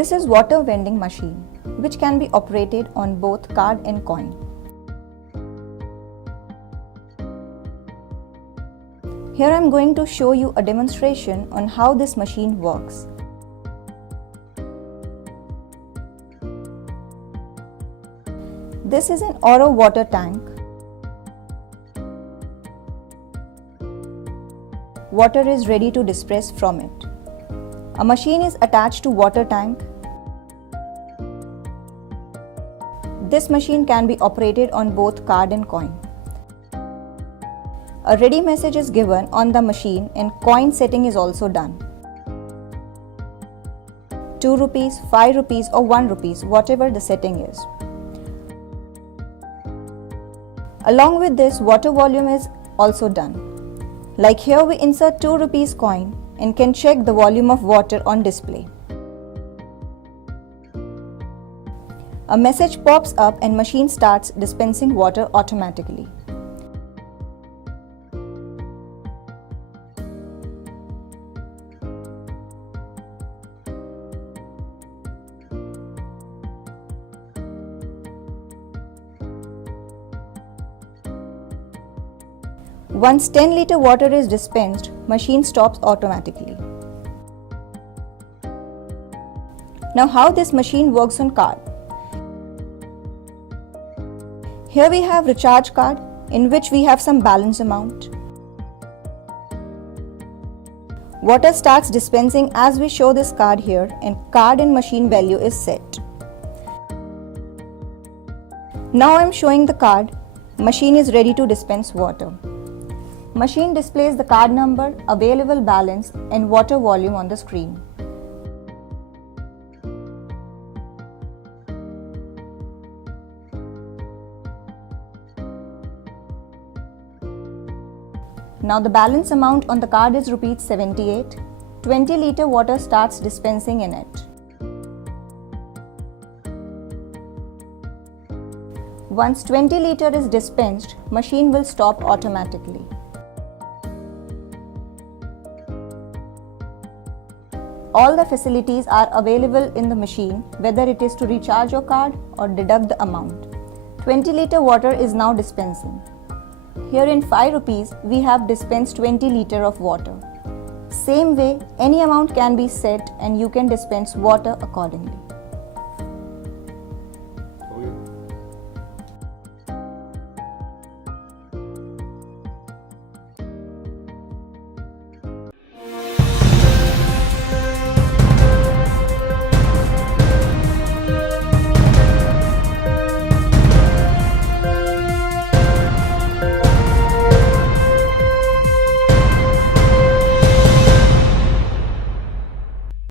This is water vending machine, which can be operated on both card and coin. Here I am going to show you a demonstration on how this machine works. This is an Oro water tank. Water is ready to disperse from it. A machine is attached to water tank. This machine can be operated on both card and coin. A ready message is given on the machine and coin setting is also done. 2 rupees, 5 rupees or 1 rupees, whatever the setting is. Along with this, water volume is also done. Like here we insert 2 rupees coin and can check the volume of water on display. A message pops up and machine starts dispensing water automatically. Once 10-liter water is dispensed, machine stops automatically. Now how this machine works on card. Here we have recharge card in which we have some balance amount. Water starts dispensing as we show this card here and card and machine value is set. Now I am showing the card. Machine is ready to dispense water. Machine displays the card number, available balance and water volume on the screen. Now the balance amount on the card is Rs 78. 20-liter water starts dispensing in it. Once 20-liter is dispensed, machine will stop automatically. All the facilities are available in the machine, whether it is to recharge your card or deduct the amount. 20-liter water is now dispensing. Here in 5 rupees, we have dispensed 20 liter of water. Same way, any amount can be set and you can dispense water accordingly.